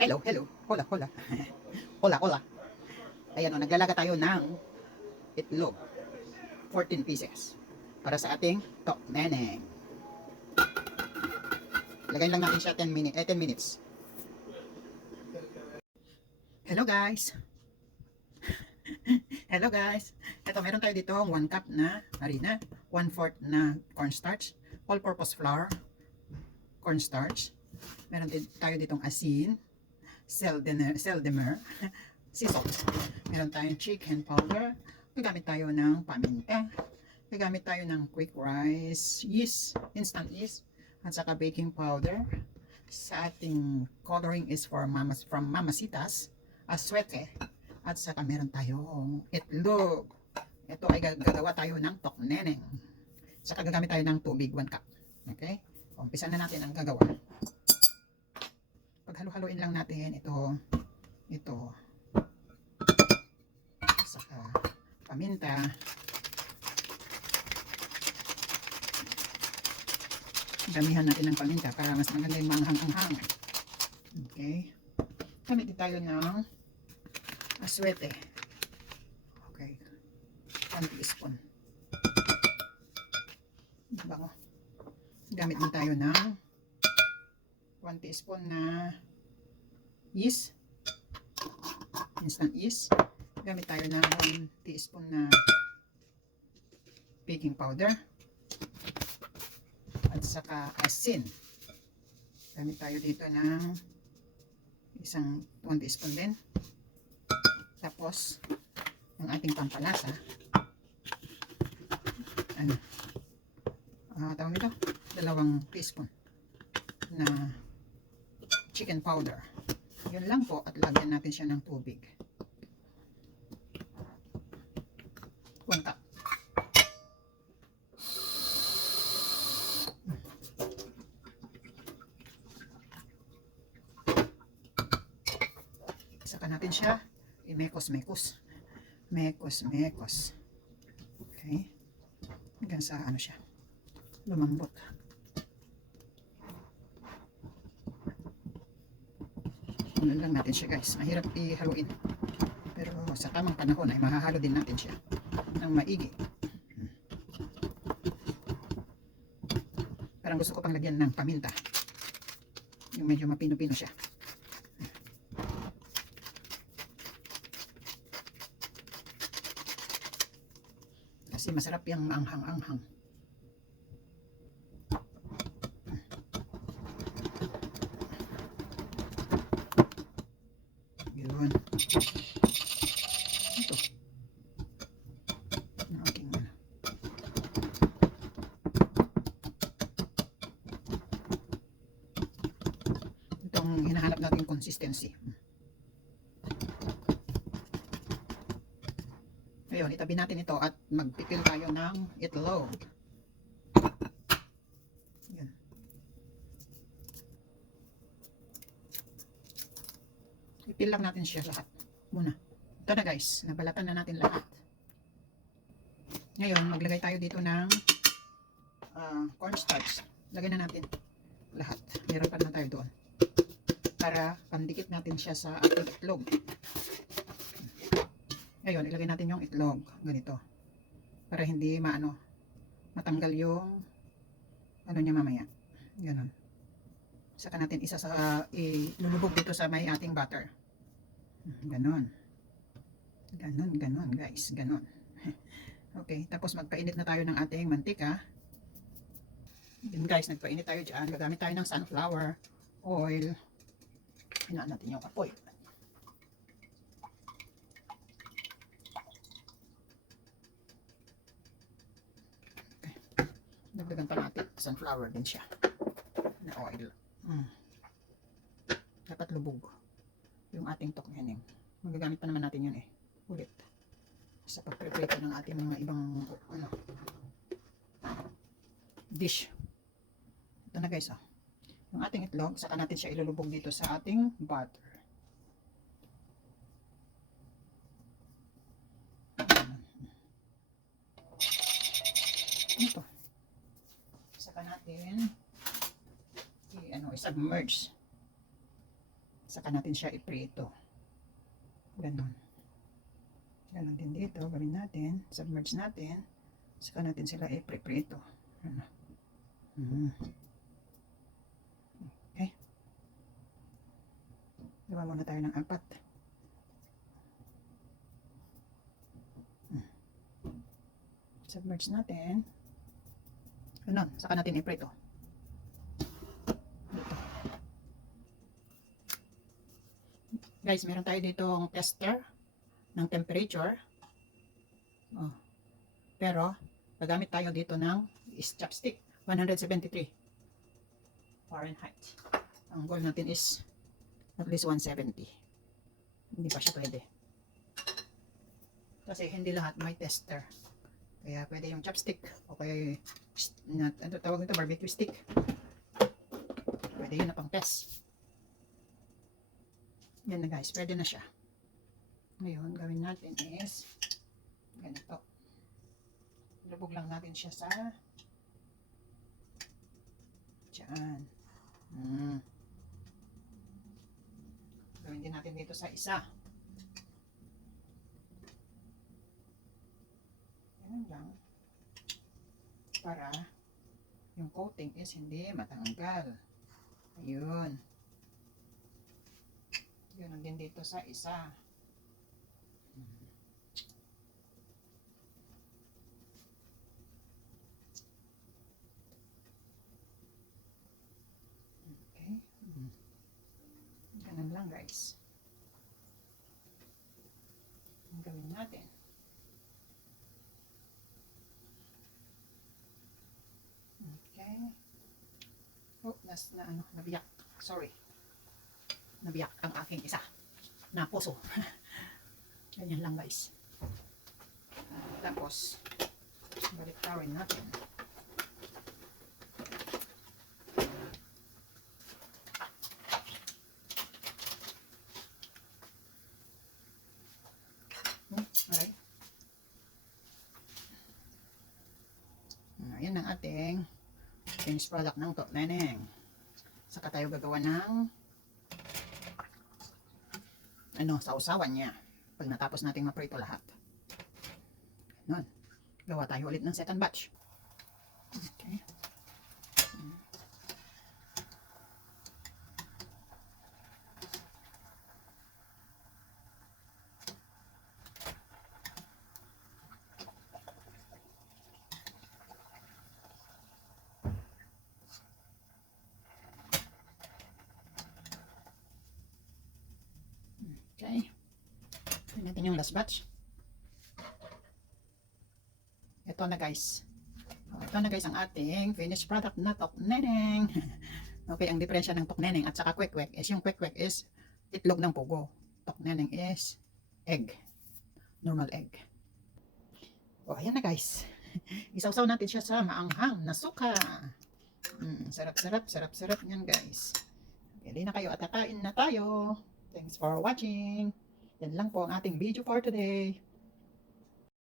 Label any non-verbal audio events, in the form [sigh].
Hello, hello. Hola, hola. [laughs] hola, hola. Ayan o, naglalaga tayo ng itlog. 14 pieces. Para sa ating tok neneng. Lagay lang natin siya 10 minutes, eh, 10 minutes. Hello guys. [laughs] Hello guys. Ito, meron tayo dito 1 cup na harina, 1 fourth na cornstarch, all-purpose flour, cornstarch. Meron din tayo ditong asin, seldemer, seldemer, sea [laughs] salt. Meron tayong chicken powder. Gagamit tayo ng paminta. Gagamit tayo ng quick rice yeast, instant yeast, at saka baking powder. Sa ating coloring is for mamas, from Mamasitas, aswete. At saka meron tayong itlog. Ito ay gag- gagawa tayo ng tokneneng. Saka gagamit tayo ng tubig, 1 cup. Okay? Umpisa na natin ang gagawa. Paghalo-haloin lang natin ito, ito, saka paminta, damihan natin ng paminta para mas maganda yung manghang-anghang. Okay. Gamit din tayo ng aswete. Okay. 1 teaspoon. Bango. Gamit din tayo ng 1 teaspoon na yeast. Instant yeast. Gamit tayo ng 1 teaspoon na baking powder. At saka asin. Gamit tayo dito ng isang 1 teaspoon din. Tapos, ang ating pampalasa. Ano? Ah, tawag nito? Dalawang teaspoon na chicken powder. Yun lang po at lagyan natin siya ng tubig. One cup. Saka natin siya i-mekos-mekos. Mekos-mekos. Okay. Hanggang sa ano siya. Lumambot. Ano lang natin siya guys. Mahirap ihaluin. Pero sa tamang panahon ay mahahalo din natin siya ng maigi. Parang gusto ko pang lagyan ng paminta. Yung medyo mapino-pino siya. Kasi masarap yung maanghang-anghang. Yun. Ito. Ang aking ano. Itong hinahanap natin consistency. Ngayon, itabi natin ito at magpipil tayo ng itlog. Ipil lang natin siya lahat. Muna. Ito na guys, nabalatan na natin lahat. Ngayon, maglagay tayo dito ng ah, cornstarch. Lagay na natin lahat. Meron pa na tayo doon. Para pandikit natin siya sa ating itlog. Ngayon, ilagay natin yung itlog. Ganito. Para hindi maano, matanggal yung ano niya mamaya. Ganon. Saka natin isa sa ilulubog dito sa may ating butter. Ganon. Ganon, ganon guys. Ganon. [laughs] Okay, tapos magpainit na tayo ng ating mantika. Yun guys, nagpainit tayo dyan. Gagamit tayo ng sunflower oil. Hinaan natin yung apoy. Dagdagan pa natin. Sunflower din siya. Na oil. Mm. Dapat lubog. Yung ating toknening. Magagamit pa naman natin yun eh. Ulit. Sa pag-prepare ng ating mga ibang ano, dish. Ito na guys oh. Yung ating itlog, saka natin siya ilulubog dito sa ating butter. Ito. Saka natin ano, i-submerge Saka natin siya iprito. Ganon. Ganon din dito. Gawin natin. Submerge natin. Saka natin sila iprito. Ano. Mm. Okay. Gawa muna tayo ng apat. Mm. Submerge natin. Ganon. Saka natin iprito. Dito. Guys, meron tayo ditong tester ng temperature. Oh. Pero, gagamit tayo dito ng is chopstick 173 Fahrenheit. Ang goal natin is at least 170. Hindi pa siya pwede. Kasi hindi lahat may tester. Kaya pwede yung chopstick o kaya yung ano tawag nito barbecue stick. Pwede yun na pang test. Yan na guys, pwede na siya. Ngayon, gawin natin is ganito. Lubog lang natin siya sa dyan. Hmm. Gawin din natin dito sa isa. Ganun lang. Para yung coating is hindi matanggal. Ayun. Ganun din dito sa isa. Okay. Ganun lang guys. Ang gawin natin. Okay. Oh, nas na ano, nabiyak. Sorry. Nabiyak ang aking isa. Na puso. [laughs] Ganyan lang guys. Tapos, balik tawin natin. Hmm, Alright. Ayan ang ating finished product ng top neneng. Saka tayo gagawa ng ano, sausawan niya. Pag natapos nating maprito lahat. Ganun. Gawa tayo ulit ng second batch. Okay. Okay. Tignan natin yung last batch. Ito na guys. Ito na guys ang ating finished product na tok neneng. [laughs] okay, ang diferensya ng tok neneng at saka quick is yung quick is itlog ng pugo. Tok neneng is egg. Normal egg. Oh, ayan na guys. [laughs] Isawsaw natin siya sa maanghang na suka. Mm, sarap, sarap, sarap, sarap yan guys. Pwede na kayo at na tayo. Thanks for watching. Yan lang po ang ating video for today.